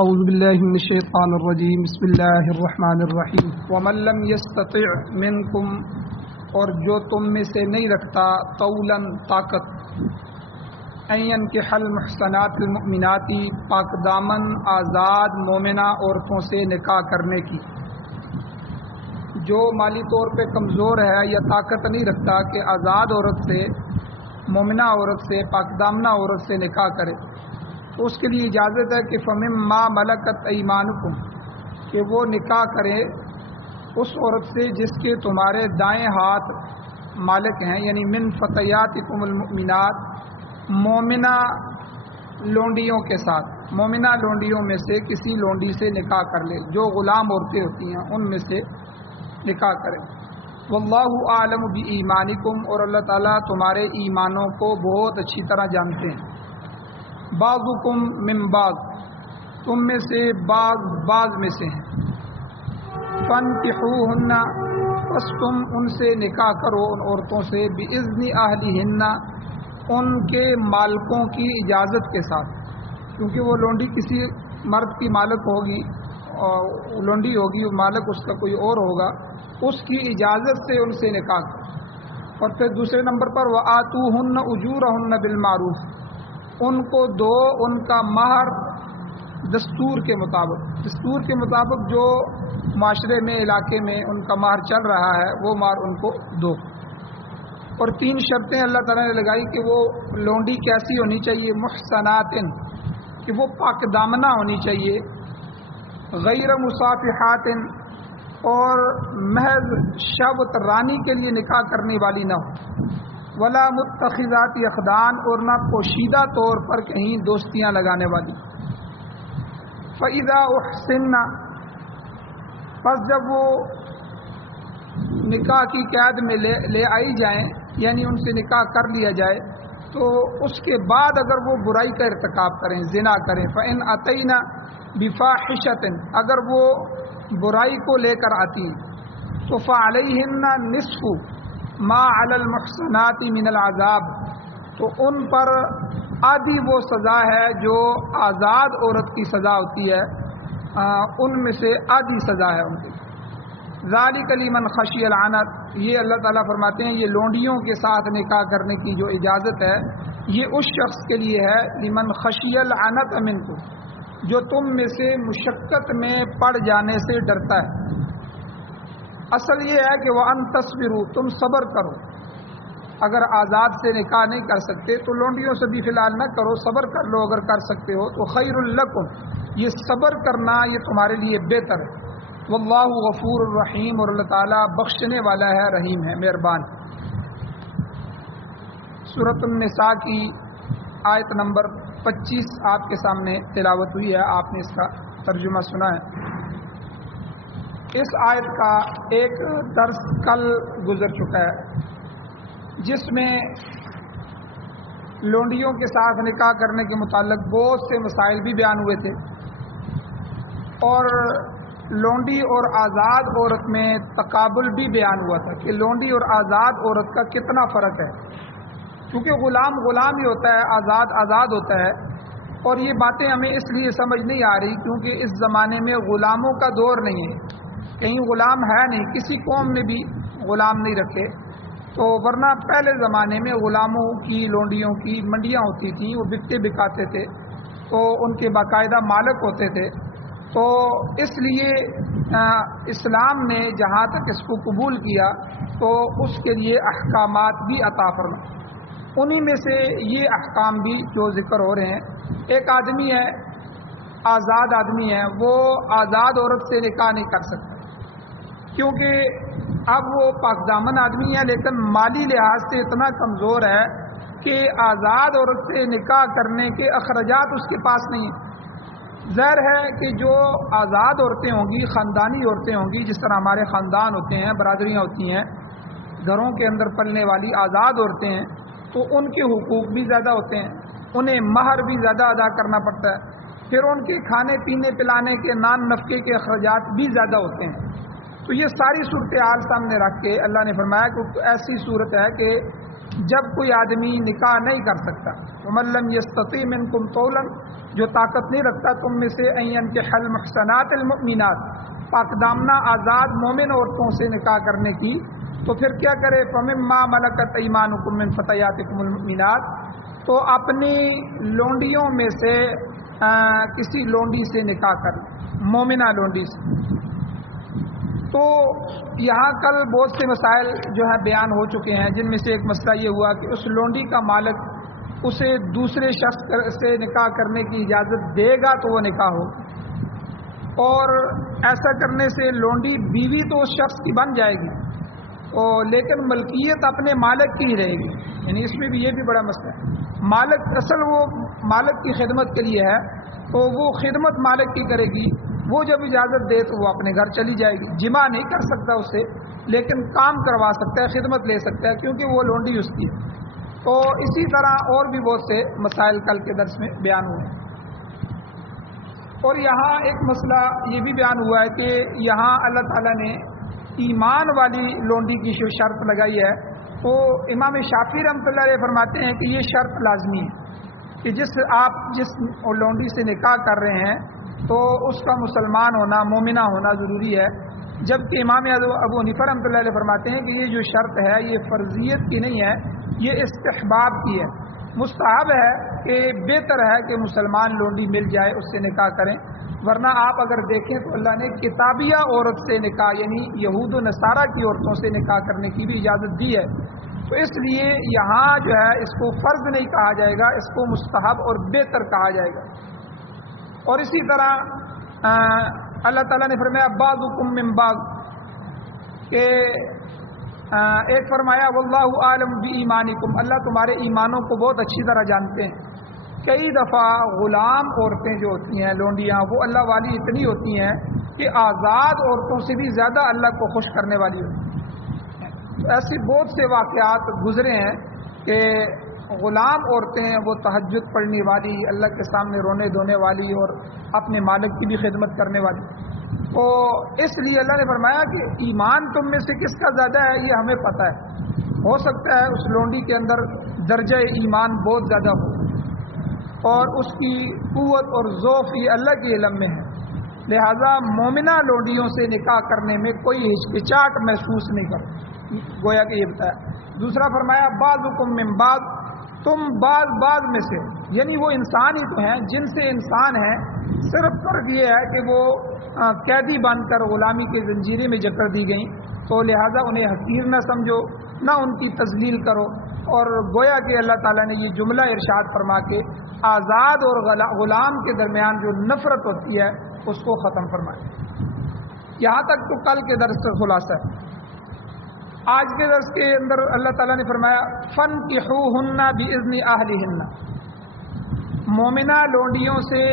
اعوذ باللہ من الشیطان الرجیم بسم اللہ الرحمن الرحیم ومن لم يستطع منکم، اور جو تم میں سے نہیں رکھتا طولا طاقت، ان ينكح المحصنات المؤمنات، پاک دامن آزاد مومنہ عورتوں سے نکاح کرنے کی، جو مالی طور پہ کمزور ہے یا طاقت نہیں رکھتا کہ آزاد عورت سے، مومنہ عورت سے، پاک دامنہ عورت سے نکاح کرے، تو اس کے لیے اجازت ہے کہ فمما ملکت ایمانکم، کہ وہ نکاح کرے اس عورت سے جس کے تمہارے دائیں ہاتھ مالک ہیں، یعنی من فتیاتکم المؤمنات، مومنہ لونڈیوں کے ساتھ، مومنہ لونڈیوں میں سے کسی لونڈی سے نکاح کر لے، جو غلام عورتیں ہوتی ہیں ان میں سے نکاح کرے۔ واللہ اعلم بایمانکم، اور اللہ تعالیٰ تمہارے ایمانوں کو بہت اچھی طرح جانتے ہیں۔ بعضکم من بعض، تم میں سے بعض میں سے ہیں۔ فانکحوہن، پس تم ان سے نکاح کرو، ان عورتوں سے، باذن اہلہن، ان کے مالکوں کی اجازت کے ساتھ، کیونکہ وہ لونڈی کسی مرد کی مالک ہوگی، اور لونڈی ہوگی، مالک اس کا کوئی اور ہوگا، اس کی اجازت سے ان سے نکاح کرو۔ اور پھر دوسرے نمبر پر وآتوہن اجورہن بالمعروف، ان کو دو ان کا مہر دستور کے مطابق جو معاشرے میں، علاقے میں ان کا مہر چل رہا ہے وہ مہر ان کو دو۔ اور 3 شرطیں اللہ تعالیٰ نے لگائی کہ وہ لونڈی کیسی ہونی چاہیے، محصنات، کہ وہ پاک دامنہ ہونی چاہیے، غیر مصافحات، اور محض شہوت رانی کے لیے نکاح کرنے والی نہ ہو، ولا متخذات اخدان، اور نہ پوشیدہ طور پر کہیں دوستیاں لگانے والی۔ فَإِذَا أُحْصِنَّ، پس جب وہ نکاح کی قید میں لے آئی جائیں، یعنی ان سے نکاح کر لیا جائے، تو اس کے بعد اگر وہ برائی کا ارتکاب کریں، زنا کریں، فَإِنْ أَتَيْنَ بِفَاحِشَةٍ، اگر وہ برائی کو لے کر آتی تو فَعَلَيْهِنَّ نِصْفُ ما علی المحصنات من العذاب، تو ان پر آدھی وہ سزا ہے جو آزاد عورت کی سزا ہوتی ہے، ان میں سے آدھی سزا ہے ان کی۔ ذالک لمن خشی العنت، یہ اللہ تعالیٰ فرماتے ہیں یہ لونڈیوں کے ساتھ نکاح کرنے کی جو اجازت ہے یہ اس شخص کے لیے ہے، لمن خشی العنت منکم، جو تم میں سے مشقت میں پڑ جانے سے ڈرتا ہے۔ اصل یہ ہے کہ وَأَن تَصْبِرُوا، تم صبر کرو، اگر آزاد سے نکاح نہیں کر سکتے تو لونڈیوں سے بھی فی الحال نہ کرو، صبر کر لو، اگر کر سکتے ہو تو خیر لکم، یہ صبر کرنا یہ تمہارے لیے بہتر ہے۔ واللہ غفور الرحیم، اور اللہ تعالیٰ بخشنے والا ہے، رحیم ہے، مہربان۔ سورۃ النساء کی آیت نمبر 25 آپ کے سامنے تلاوت ہوئی ہے، آپ نے اس کا ترجمہ سنا ہے۔ اس آیت کا ایک درس کل گزر چکا ہے جس میں لونڈیوں کے ساتھ نکاح کرنے کے متعلق بہت سے مسائل بھی بیان ہوئے تھے، اور لونڈی اور آزاد عورت میں تقابل بھی بیان ہوا تھا کہ لونڈی اور آزاد عورت کا کتنا فرق ہے، کیونکہ غلام غلام ہی ہوتا ہے، آزاد آزاد ہوتا ہے۔ اور یہ باتیں ہمیں اس لیے سمجھ نہیں آ رہی کیونکہ اس زمانے میں غلاموں کا دور نہیں ہے، کہیں غلام ہے نہیں، کسی قوم نے بھی غلام نہیں رکھے، تو ورنہ پہلے زمانے میں غلاموں کی، لونڈیوں کی منڈیاں ہوتی تھیں، وہ بکتے بکاتے تھے، تو ان کے باقاعدہ مالک ہوتے تھے، تو اس لیے اسلام نے جہاں تک اس کو قبول کیا تو اس کے لیے احکامات بھی عطا فرمائے۔ انہی میں سے یہ احکام بھی جو ذکر ہو رہے ہیں، ایک آدمی ہے، آزاد آدمی ہے، وہ آزاد عورت سے نکاح نہیں کر سکتا کیونکہ اب وہ پاک دامن آدمی ہے، لیکن مالی لحاظ سے اتنا کمزور ہے کہ آزاد عورت سے نکاح کرنے کے اخراجات اس کے پاس نہیں ہیں۔ ظاہر ہے کہ جو آزاد عورتیں ہوں گی، خاندانی عورتیں ہوں گی، جس طرح ہمارے خاندان ہوتے ہیں، برادریاں ہوتی ہیں، گھروں کے اندر پلنے والی آزاد عورتیں ہیں، تو ان کے حقوق بھی زیادہ ہوتے ہیں، انہیں مہر بھی زیادہ ادا کرنا پڑتا ہے، پھر ان کے کھانے پینے پلانے کے نان نفقے کے اخراجات بھی زیادہ ہوتے ہیں۔ تو یہ ساری صورتحال سامنے رکھ کے اللہ نے فرمایا کہ ایسی صورت ہے کہ جب کوئی آدمی نکاح نہیں کر سکتا. ومن لم یستطع منکم طولا، جو طاقت نہیں رکھتا تم میں سے ان ينكح المحصنات المؤمنات، پاک دامنہ آزاد مومن عورتوں سے نکاح کرنے کی، تو پھر کیا کرے؟ فمما ملکت ایمانکم من فتياتکم المؤمنات، تو اپنی لونڈیوں میں سے کسی لونڈی سے نکاح کر، مومنہ لونڈی سے. تو یہاں کل بہت سے مسائل جو ہے بیان ہو چکے ہیں، جن میں سے ایک مسئلہ یہ ہوا کہ اس لونڈی کا مالک اسے دوسرے شخص سے نکاح کرنے کی اجازت دے گا تو وہ نکاح ہو، اور ایسا کرنے سے لونڈی بیوی تو اس شخص کی بن جائے گی، لیکن ملکیت اپنے مالک کی ہی رہے گی. یعنی اس میں بھی یہ بھی بڑا مسئلہ ہے. مالک اصل وہ مالک کی خدمت کے لیے ہے، تو وہ خدمت مالک کی کرے گی. وہ جب اجازت دے تو وہ اپنے گھر چلی جائے گی. جمع نہیں کر سکتا اس سے، لیکن کام کروا سکتا ہے، خدمت لے سکتا ہے، کیونکہ وہ لونڈی اس کی ہے. تو اسی طرح اور بھی بہت سے مسائل کل کے درس میں بیان ہوئے. اور یہاں ایک مسئلہ یہ بھی بیان ہوا ہے کہ یہاں اللہ تعالیٰ نے ایمان والی لونڈی کی جو شرط لگائی ہے، تو امام شافعی رحمۃ اللہ علیہ فرماتے ہیں کہ یہ شرط لازمی ہے کہ آپ جس لونڈی سے نکاح کر رہے ہیں تو اس کا مسلمان ہونا، مومنہ ہونا ضروری ہے. جبکہ امام ابو حنیفہ رحمۃ اللہ علیہ فرماتے ہیں کہ یہ جو شرط ہے یہ فرضیت کی نہیں ہے، یہ استحباب کی ہے. مستحب ہے کہ بہتر ہے کہ مسلمان لونڈی مل جائے، اس سے نکاح کریں. ورنہ آپ اگر دیکھیں تو اللہ نے کتابیہ عورت سے نکاح، یعنی یہود و نصارہ کی عورتوں سے نکاح کرنے کی بھی اجازت دی ہے. تو اس لیے یہاں جو ہے اس کو فرض نہیں کہا جائے گا، اس کو مستحب اور بہتر کہا جائے گا. اور اسی طرح اللہ تعالیٰ نے فرمایا بعضکم من بعض، کہ ایک فرمایا واللہ عالم بایمانکم، اللہ تمہارے ایمانوں کو بہت اچھی طرح جانتے ہیں. کئی دفعہ غلام عورتیں جو ہوتی ہیں، لونڈیاں، وہ اللہ والی اتنی ہوتی ہیں کہ آزاد عورتوں سے بھی زیادہ اللہ کو خوش کرنے والی ہوتی ہیں. ایسے بہت سے واقعات گزرے ہیں کہ غلام عورتیں وہ تہجد پڑھنے والی، اللہ کے سامنے رونے دھونے والی اور اپنے مالک کی بھی خدمت کرنے والی. تو اس لیے اللہ نے فرمایا کہ ایمان تم میں سے کس کا زیادہ ہے یہ ہمیں پتہ ہے. ہو سکتا ہے اس لونڈی کے اندر درجہ ایمان بہت زیادہ ہو، اور اس کی قوت اور ذوف یہ اللہ کے علم میں ہے. لہذا مومنہ لونڈیوں سے نکاح کرنے میں کوئی ہچکچاہٹ محسوس نہیں کرو، گویا کہ یہ بتایا. دوسرا فرمایا بعضکم من بعض، تم بعض میں سے، یعنی وہ انسان ہی تو ہیں جن سے انسان ہیں. صرف فرق یہ ہے کہ وہ قیدی بن کر غلامی کے زنجیریں میں جکڑ دی گئیں، تو لہٰذا انہیں حقیر نہ سمجھو، نہ ان کی تذلیل کرو. اور گویا کہ اللہ تعالیٰ نے یہ جملہ ارشاد فرما کے آزاد اور غلام کے درمیان جو نفرت ہوتی ہے اس کو ختم فرمایا. یہاں تک تو کل کے درس کا خلاصہ ہے. آج کے درس کے اندر اللہ تعالیٰ نے فرمایا فَانْكِحُوهُنَّ بِإِذْنِ أَهْلِهِنَّ، مومنہ لونڈیوں سے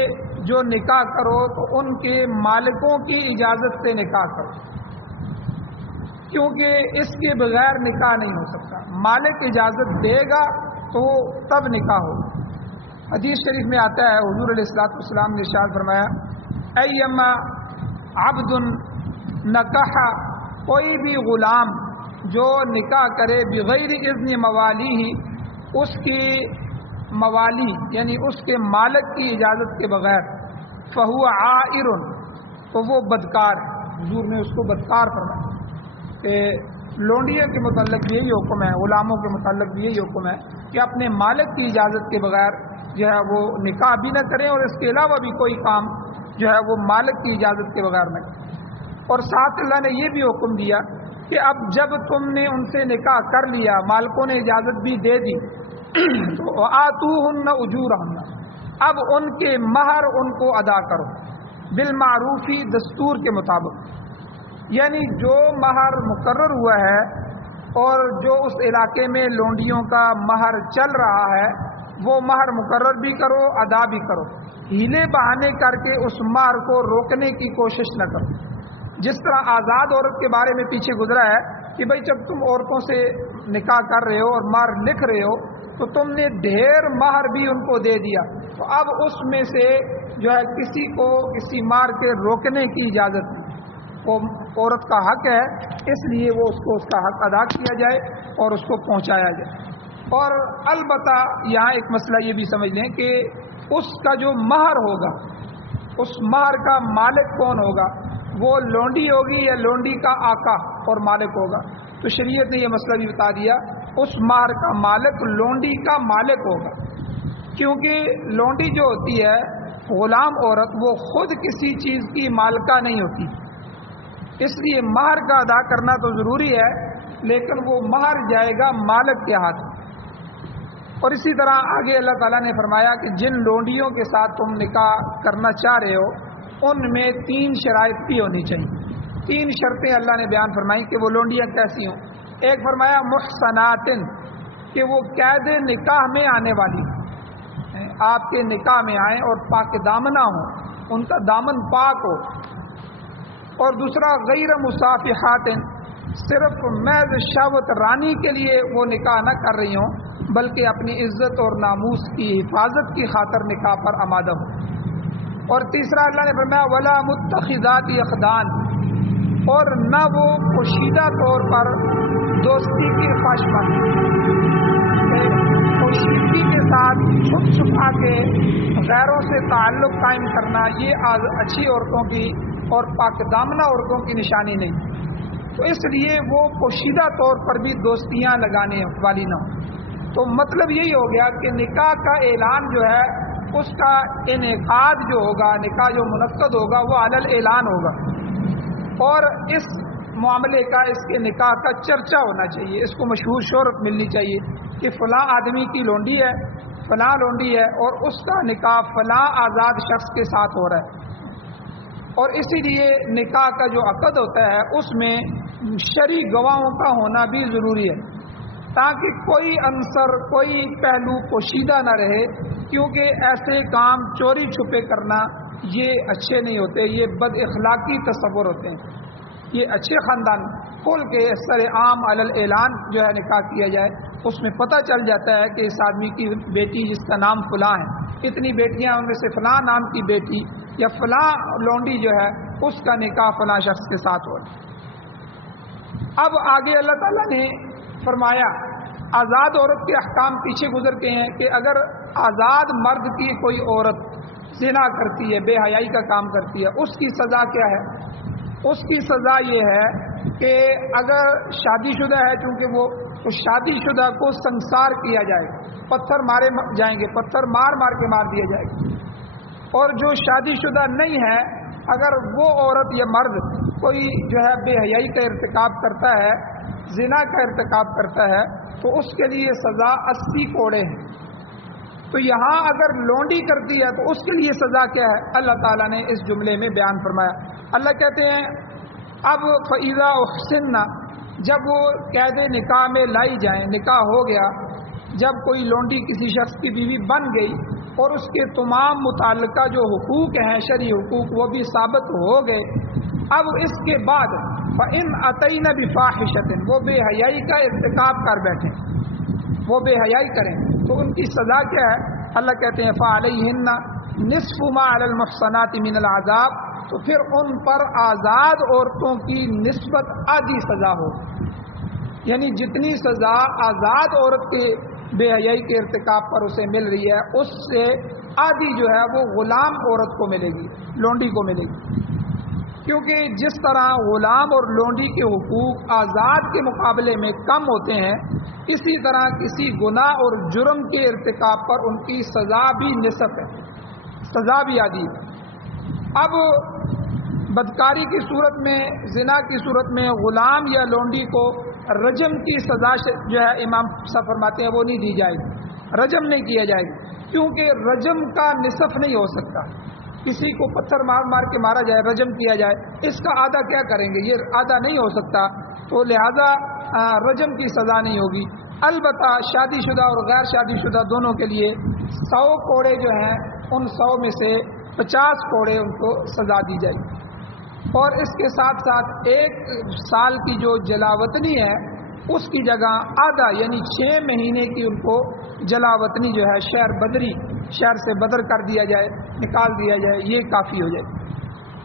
جو نکاح کرو تو ان کے مالکوں کی اجازت سے نکاح کرو، کیونکہ اس کے بغیر نکاح نہیں ہو سکتا. مالک اجازت دے گا تو تب نکاح ہوگا. حدیث شریف میں آتا ہے، حضور علیہ الصلوۃ والسلام نے ارشاد فرمایا ایما عبد نکح، کوئی بھی غلام جو نکاح کرے بغیر اذن موالیہ، اس کی موالی یعنی اس کے مالک کی اجازت کے بغیر، فہو عائر، تو وہ بدکار ہے. حضور نے اس کو بدکار فرمایا. کہ لونڈیوں کے متعلق یہی حکم ہے، غلاموں کے متعلق یہی حکم ہے کہ اپنے مالک کی اجازت کے بغیر جو ہے وہ نکاح بھی نہ کریں، اور اس کے علاوہ بھی کوئی کام جو ہے وہ مالک کی اجازت کے بغیر نہ کریں. اور ساتھ اللہ نے یہ بھی حکم دیا کہ اب جب تم نے ان سے نکاح کر لیا، مالکوں نے اجازت بھی دے دی، تو آتوہن اجورہن، اب ان کے مہر ان کو ادا کرو، بالمعروفی، دستور کے مطابق. یعنی جو مہر مقرر ہوا ہے اور جو اس علاقے میں لونڈیوں کا مہر چل رہا ہے وہ مہر مقرر بھی کرو، ادا بھی کرو. ہیلے بہانے کر کے اس مہر کو روکنے کی کوشش نہ کرو. جس طرح آزاد عورت کے بارے میں پیچھے گزرا ہے کہ بھئی جب تم عورتوں سے نکاح کر رہے ہو اور مہر لکھ رہے ہو تو تم نے ڈھیر مہر بھی ان کو دے دیا، تو اب اس میں سے جو ہے کسی کو کسی مہر کے روکنے کی اجازت نہیں. وہ عورت کا حق ہے، اس لیے وہ اس کو اس کا حق ادا کیا جائے اور اس کو پہنچایا جائے. اور البتہ یہاں ایک مسئلہ یہ بھی سمجھ لیں کہ اس کا جو مہر ہوگا، اس مہر کا مالک کون ہوگا، وہ لونڈی ہوگی یا لونڈی کا آقا اور مالک ہوگا؟ تو شریعت نے یہ مسئلہ بھی بتا دیا، اس مہر کا مالک لونڈی کا مالک ہوگا، کیونکہ لونڈی جو ہوتی ہے غلام عورت، وہ خود کسی چیز کی مالکہ نہیں ہوتی، اس لیے مہر کا ادا کرنا تو ضروری ہے، لیکن وہ مہر جائے گا مالک کے ہاتھ۔ اور اسی طرح آگے اللہ تعالیٰ نے فرمایا کہ جن لونڈیوں کے ساتھ تم نکاح کرنا چاہ رہے ہو ان میں 3 شرائط بھی ہونی چاہیے۔ 3 شرطیں اللہ نے بیان فرمائی کہ وہ لونڈیاں کیسی ہوں۔ ایک فرمایا محصناتن، کہ وہ قید نکاح میں آنے والی، آپ کے نکاح میں آئیں اور پاک دامنہ ہوں، ان کا دامن پاک ہو۔ اور دوسرا غیر مصافحات، صرف محض شہوت رانی کے لیے وہ نکاح نہ کر رہی ہوں بلکہ اپنی عزت اور ناموس کی حفاظت کی خاطر نکاح پر آمادہ ہو۔ اور تیسرا اللہ نے فرمایا ولا متخذات اخدان، اور نہ وہ پوشیدہ طور پر دوستی کی خواہشمند، پوشیدگی کے ساتھ چھپ چھپا کے غیروں سے تعلق قائم کرنا یہ اچھی عورتوں کی اور پاک دامنہ عورتوں کی نشانی نہیں، تو اس لیے وہ پوشیدہ طور پر بھی دوستیاں لگانے والی نہ ہو۔ تو مطلب یہی ہو گیا کہ نکاح کا اعلان جو ہے اس کا انعقاد جو ہوگا، نکاح جو منعقد ہوگا وہ علی الاعلان ہوگا، اور اس معاملے کا، اس کے نکاح کا چرچا ہونا چاہیے، اس کو مشہور شہرت ملنی چاہیے کہ فلاں آدمی کی لونڈی ہے، فلاں لونڈی ہے، اور اس کا نکاح فلاں آزاد شخص کے ساتھ ہو رہا ہے۔ اور اسی لیے نکاح کا جو عقد ہوتا ہے اس میں شرعی گواہوں کا ہونا بھی ضروری ہے، تاکہ کوئی عنصر، کوئی پہلو پوشیدہ نہ رہے، کیونکہ ایسے کام چوری چھپے کرنا یہ اچھے نہیں ہوتے، یہ بد اخلاقی تصور ہوتے ہیں۔ یہ اچھے خاندان کھول کے سر عام علی الاعلان جو ہے نکاح کیا جائے، اس میں پتہ چل جاتا ہے کہ اس آدمی کی بیٹی جس کا نام فلاں ہے، اتنی بیٹیاں، ان میں سے فلاں نام کی بیٹی یا فلاں لونڈی جو ہے اس کا نکاح فلاں شخص کے ساتھ ہو۔ اب آگے اللہ تعالیٰ نے فرمایا آزاد عورت کے احکام پیچھے گزر کے ہیں کہ اگر آزاد مرد کی کوئی عورت زنا کرتی ہے، بے حیائی کا کام کرتی ہے، اس کی سزا کیا ہے؟ اس کی سزا یہ ہے کہ اگر شادی شدہ ہے، چونکہ وہ تو شادی شدہ کو سنسار کیا جائے، پتھر مارے جائیں گے، پتھر مار مار کے مار دیا جائے گا۔ اور جو شادی شدہ نہیں ہے، اگر وہ عورت یا مرد کوئی جو ہے بے حیائی کا ارتکاب کرتا ہے، زنا کا ارتکاب کرتا ہے، تو اس کے لیے سزا 80 کوڑے ہیں۔ تو یہاں اگر لونڈی کرتی ہے تو اس کے لیے سزا کیا ہے؟ اللہ تعالیٰ نے اس جملے میں بیان فرمایا۔ اللہ کہتے ہیں اب فَإِذَا أُحْسِنَّ، جب وہ قید نکاح میں لائی جائیں، نکاح ہو گیا، جب کوئی لونڈی کسی شخص کی بیوی بن گئی اور اس کے تمام متعلقہ جو حقوق ہیں، شرعی حقوق، وہ بھی ثابت ہو گئے، اب اس کے بعد فَإِنْ أَتَيْنَ بِفَاحِشَةٍ، وہ بے حیائی کا ارتکاب کر بیٹھیں، وہ بے حیائی کریں، تو ان کی سزا کیا ہے؟ اللہ کہتے ہیں فَعَلَيْهِنَّ نِصْفُ مَا عَلَى الْمُحْصَنَاتِ مِنَ الْعَذَابِ، تو پھر ان پر آزاد عورتوں کی نسبت آدھی سزا ہو، یعنی جتنی سزا آزاد عورت کے بے حیائی کے ارتکاب پر اسے مل رہی ہے، اس سے آدھی جو ہے وہ غلام عورت کو ملے گی، لونڈی کو ملے گی، کیونکہ جس طرح غلام اور لونڈی کے حقوق آزاد کے مقابلے میں کم ہوتے ہیں، اسی طرح کسی گناہ اور جرم کے ارتکاب پر ان کی سزا بھی نصف ہے، سزا بھی آدھی ہے۔ اب بدکاری کی صورت میں، زنا کی صورت میں غلام یا لونڈی کو رجم کی سزا جو ہے امام صاحب فرماتے ہیں وہ نہیں دی جائے گی، رجم نہیں کیا جائے گی، کیونکہ رجم کا نصف نہیں ہو سکتا، کسی کو پتھر مار مار کے مارا جائے، رجم کیا جائے، اس کا آدھا کیا کریں گے؟ یہ آدھا نہیں ہو سکتا، تو لہذا رجم کی سزا نہیں ہوگی۔ البتہ شادی شدہ اور غیر شادی شدہ دونوں کے لیے 100 کوڑے جو ہیں، ان 100 میں سے 50 کوڑے ان کو سزا دی جائے گی، اور اس کے ساتھ ساتھ 1 سال کی جو جلاوطنی ہے اس کی جگہ آدھا، یعنی 6 مہینے کی ان کو جلاوطنی جو ہے شہر بدری، شہر سے بدر کر دیا جائے، نکال دیا جائے، یہ کافی ہو جائے۔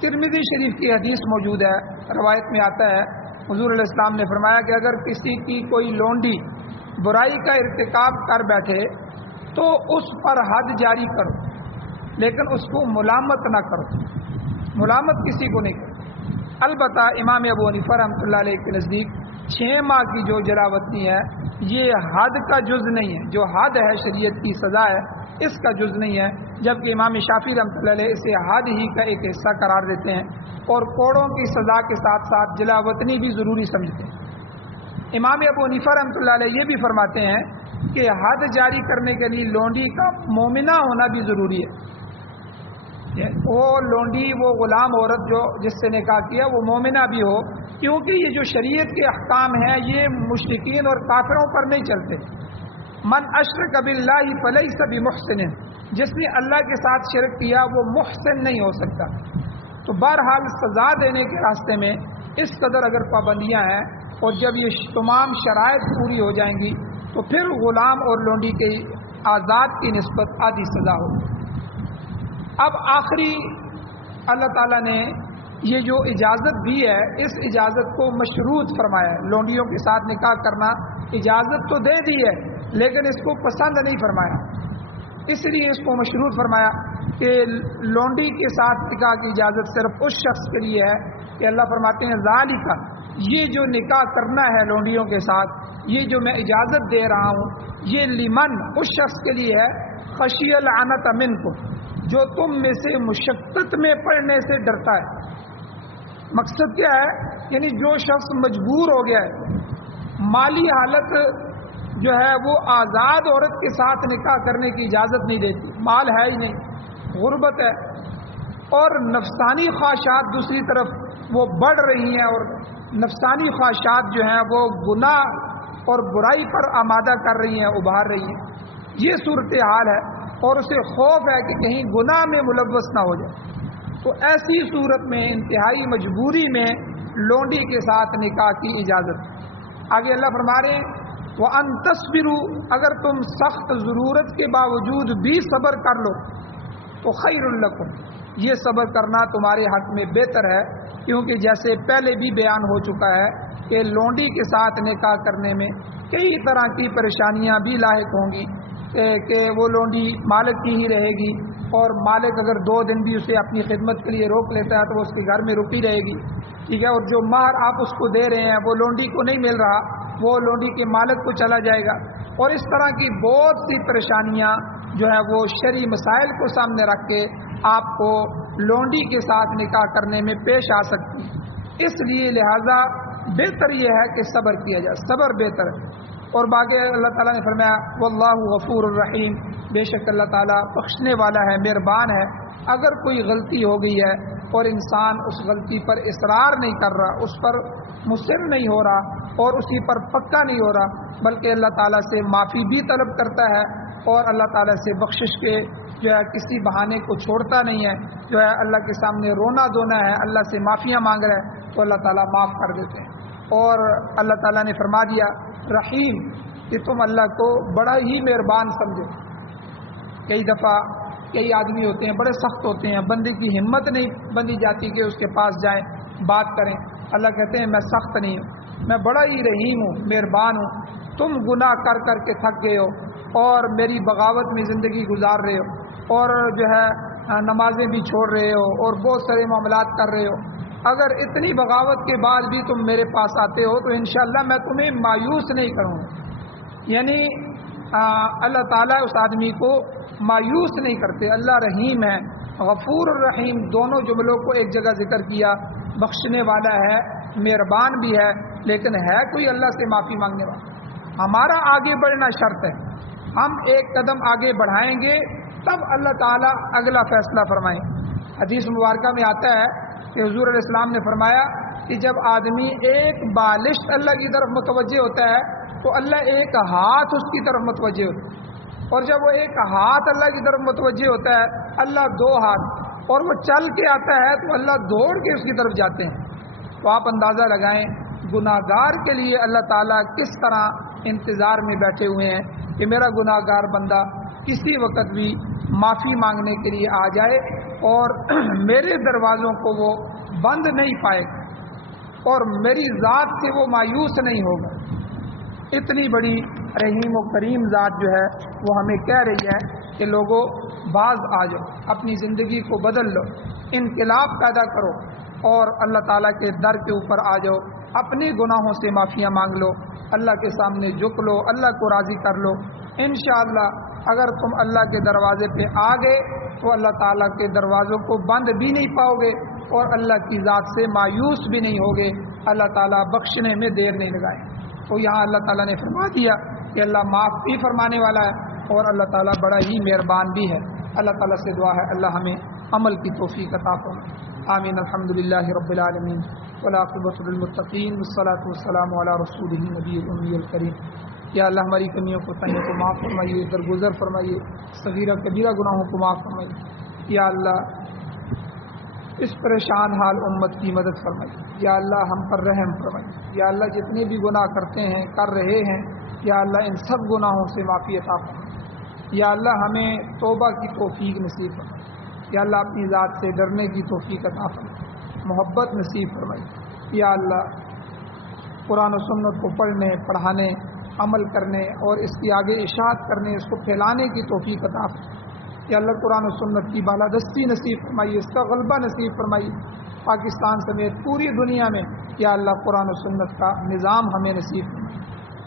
ترمذی شریف کی حدیث موجود ہے، روایت میں آتا ہے حضور علیہ السلام نے فرمایا کہ اگر کسی کی کوئی لونڈی برائی کا ارتکاب کر بیٹھے تو اس پر حد جاری کرو، لیکن اس کو ملامت نہ کرو، ملامت کسی کو نہیں کرو۔ البتہ امام ابو حنیفہ رحمۃ اللہ علیہ کے نزدیک 6 ماہ کی جو جلاوطنی ہے یہ حد کا جز نہیں ہے، جو حد ہے شریعت کی سزا ہے اس کا جز نہیں ہے، جبکہ امام شافعی رحمۃ اللہ علیہ اسے حد ہی کا ایک حصہ قرار دیتے ہیں اور کوڑوں کی سزا کے ساتھ ساتھ جلاوطنی بھی ضروری سمجھتے ہیں۔ امام ابو حنیفہ رحمۃ اللہ علیہ یہ بھی فرماتے ہیں کہ حد جاری کرنے کے لیے لونڈی کا مومنہ ہونا بھی ضروری ہے، وہ لونڈی وہ غلام عورت جو جس سے نکاح کیا وہ مومنہ بھی ہو، کیونکہ یہ جو شریعت کے احکام ہیں یہ مشرکین اور کافروں پر نہیں چلتے۔ من اشرک باللہ فلیس بمحسن، جس نے اللہ کے ساتھ شرک کیا وہ محسن نہیں ہو سکتا۔ تو بہرحال سزا دینے کے راستے میں اس قدر اگر پابندیاں ہیں اور جب یہ تمام شرائط پوری ہو جائیں گی تو پھر غلام اور لونڈی کے آزاد کی نسبت آدھی سزا ہوگی۔ اب آخری اللہ تعالیٰ نے یہ جو اجازت دی ہے اس اجازت کو مشروط فرمایا ہے، لونڈیوں کے ساتھ نکاح کرنا اجازت تو دے دی ہے لیکن اس کو پسند نہیں فرمایا، اس لیے اس کو مشروط فرمایا کہ لونڈی کے ساتھ نکاح کی اجازت صرف اس شخص کے لیے ہے کہ اللہ فرماتے ہیں ذالک، یہ جو نکاح کرنا ہے لونڈیوں کے ساتھ، یہ جو میں اجازت دے رہا ہوں یہ لمن اس شخص کے لیے ہے خشی العنت منکم، جو تم میں سے مشقت میں پڑنے سے ڈرتا ہے۔ مقصد کیا ہے؟ یعنی جو شخص مجبور ہو گیا ہے، مالی حالت جو ہے وہ آزاد عورت کے ساتھ نکاح کرنے کی اجازت نہیں دیتی، مال ہے ہی نہیں، غربت ہے، اور نفسانی خواہشات دوسری طرف وہ بڑھ رہی ہیں اور نفسانی خواہشات جو ہیں وہ گناہ اور برائی پر آمادہ کر رہی ہیں، ابھار رہی ہیں، یہ صورتحال ہے اور اسے خوف ہے کہ کہیں گناہ میں ملوث نہ ہو جائے، تو ایسی صورت میں انتہائی مجبوری میں لونڈی کے ساتھ نکاح کی اجازت۔ آگے اللہ فرما رہے ہیں وَأَن تَصْبِرُوا، اگر تم سخت ضرورت کے باوجود بھی صبر کر لو تو خیر لکم، یہ صبر کرنا تمہارے حق میں بہتر ہے، کیونکہ جیسے پہلے بھی بیان ہو چکا ہے کہ لونڈی کے ساتھ نکاح کرنے میں کئی طرح کی پریشانیاں بھی لاحق ہوں گی کہ وہ لونڈی مالک کی ہی رہے گی اور مالک اگر 2 دن بھی اسے اپنی خدمت کے لیے روک لیتا ہے تو وہ اس کے گھر میں رکی رہے گی، ٹھیک ہے، اور جو مہر آپ اس کو دے رہے ہیں وہ لونڈی کو نہیں مل رہا، وہ لونڈی کے مالک کو چلا جائے گا، اور اس طرح کی بہت سی پریشانیاں جو ہے وہ شرعی مسائل کو سامنے رکھ کے آپ کو لونڈی کے ساتھ نکاح کرنے میں پیش آ سکتی، اس لیے لہذا بہتر یہ ہے کہ صبر کیا جائے، صبر بہتر ہے۔ اور باقی اللہ تعالیٰ نے فرمایا واللہ غفور الرحیم، بے شک اللہ تعالیٰ بخشنے والا ہے، مہربان ہے۔ اگر کوئی غلطی ہو گئی ہے اور انسان اس غلطی پر اصرار نہیں کر رہا، اس پر مصر نہیں ہو رہا اور اسی پر پکا نہیں ہو رہا، بلکہ اللہ تعالیٰ سے معافی بھی طلب کرتا ہے اور اللہ تعالیٰ سے بخشش کے جو ہے کسی بہانے کو چھوڑتا نہیں ہے، جو ہے اللہ کے سامنے رونا دھونا ہے، اللہ سے معافیاں مانگ رہا ہے تو اللہ تعالیٰ معاف کر دیتے ہیں۔ اور اللہ تعالیٰ نے فرما دیا رحیم کہ تم اللہ کو بڑا ہی مہربان سمجھو۔ کئی دفعہ کئی آدمی ہوتے ہیں بڑے سخت ہوتے ہیں، بندے کی ہمت نہیں بندی جاتی کہ اس کے پاس جائیں بات کریں، اللہ کہتے ہیں میں سخت نہیں ہوں، میں بڑا ہی رحیم ہوں، مہربان ہوں۔ تم گناہ کر کر کے تھک گئے ہو اور میری بغاوت میں زندگی گزار رہے ہو اور جو ہے نمازیں بھی چھوڑ رہے ہو اور بہت سارے معاملات کر رہے ہو، اگر اتنی بغاوت کے بعد بھی تم میرے پاس آتے ہو تو انشاءاللہ میں تمہیں مایوس نہیں کروں گا۔ یعنی اللہ تعالیٰ اس آدمی کو مایوس نہیں کرتے، اللہ رحیم ہے، غفور الرحیم، دونوں جملوں کو ایک جگہ ذکر کیا، بخشنے والا ہے، مہربان بھی ہے، لیکن ہے کوئی اللہ سے معافی مانگنے والا۔ ہمارا آگے بڑھنا شرط ہے، ہم ایک قدم آگے بڑھائیں گے تب اللہ تعالیٰ اگلا فیصلہ فرمائیں۔ حدیث مبارکہ میں آتا ہے کہ حضور علیہ السلام نے فرمایا کہ جب آدمی ایک بالشت اللہ کی طرف متوجہ ہوتا ہے تو اللہ ایک ہاتھ اس کی طرف متوجہ ہوتا ہے، اور جب وہ ایک ہاتھ اللہ کی طرف متوجہ ہوتا ہے اللہ 2 ہاتھ، اور وہ چل کے آتا ہے تو اللہ دوڑ کے اس کی طرف جاتے ہیں۔ تو آپ اندازہ لگائیں گناہگار کے لیے اللہ تعالیٰ کس طرح انتظار میں بیٹھے ہوئے ہیں کہ میرا گناہگار بندہ کسی وقت بھی معافی مانگنے کے لیے آ جائے اور میرے دروازوں کو وہ بند نہیں پائے اور میری ذات سے وہ مایوس نہیں ہوگا۔ اتنی بڑی رحیم و کریم ذات جو ہے وہ ہمیں کہہ رہی ہے کہ لوگوں باز آ جاؤ، اپنی زندگی کو بدل لو، انقلاب پیدا کرو اور اللہ تعالیٰ کے در کے اوپر آ جاؤ، اپنے گناہوں سے معافیاں مانگ لو، اللہ کے سامنے جھک لو، اللہ کو راضی کر لو۔ انشاءاللہ اگر تم اللہ کے دروازے پہ آ گئے تو اللہ تعالیٰ کے دروازوں کو بند بھی نہیں پاؤ گے اور اللہ کی ذات سے مایوس بھی نہیں ہوگے، اللہ تعالیٰ بخشنے میں دیر نہیں لگائے۔ تو یہاں اللہ تعالیٰ نے فرما دیا کہ اللہ معاف بھی فرمانے والا ہے اور اللہ تعالیٰ بڑا ہی مہربان بھی ہے۔ اللہ تعالیٰ سے دعا ہے اللہ ہمیں عمل کی توفیق عطا فرمائے۔ آمین۔ الحمدللہ رب العالمین والعاقبۃ للمتقین والصلاۃ والسلام علی رسولہ نبی الامی الکریم۔ یا اللہ ہماری کمیوں کو تنہیوں کو معاف فرمائیے، درگزر فرمائیے، صغیرہ کبیرہ گناہوں کو معاف فرمائیے۔ یا اللہ اس پریشان حال امت کی مدد فرمائیے۔ یا اللہ ہم پر رحم فرمائیے۔ یا اللہ جتنے بھی گناہ کرتے ہیں، کر رہے ہیں، یا اللہ ان سب گناہوں سے معافی عطا فرمائیے۔ یا اللہ ہمیں توبہ کی توفیق نصیب فرمائیے۔ یا اللہ اپنی ذات سے ڈرنے کی توفیق عطا فرمائیے، محبت نصیب فرمائیے۔ یا اللہ قرآن و سنت کو پڑھنے، پڑھانے، عمل کرنے اور اس کی آگے اشاعت کرنے، اس کو پھیلانے کی توفیق عطا فرمائیے۔ یا اللہ قرآن و سنت کی بالادستی نصیب فرمائیے، اس کا غلبہ نصیب فرمائیے پاکستان سمیت پوری دنیا میں۔ یا اللہ قرآن و سنت کا نظام ہمیں نصیب فرمائیے۔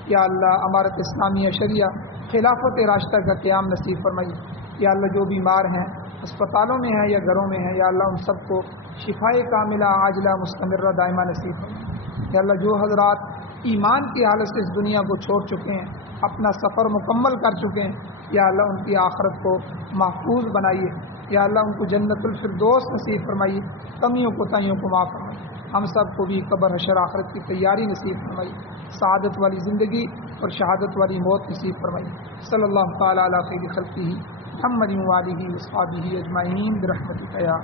یا اللہ امارت اسلامیہ شریعہ خلافت راشدہ کا قیام نصیب فرمائیے۔ یا اللہ جو بیمار ہیں، اسپتالوں میں ہیں یا گھروں میں ہیں، یا اللہ ان سب کو شفائے کاملہ عاجلہ مستمرہ دائمہ نصیب فرمائیے۔ یا اللہ جو حضرات ایمان کی حالت سے اس دنیا کو چھوڑ چکے ہیں، اپنا سفر مکمل کر چکے ہیں، یا اللہ ان کی آخرت کو محفوظ بنائیے۔ یا اللہ ان کو جنت الفردوس نصیب فرمائیے، کمیوں کوتاہیوں کو معاف فرمائیے۔ ہم سب کو بھی قبر حشر آخرت کی تیاری نصیب فرمائیے، سعادت والی زندگی اور شہادت والی موت نصیب فرمائیے۔ صلی اللہ تعالیٰ علی خیر خلقہ محمد وآلہ وصحبہ اجمعین برحمتک یا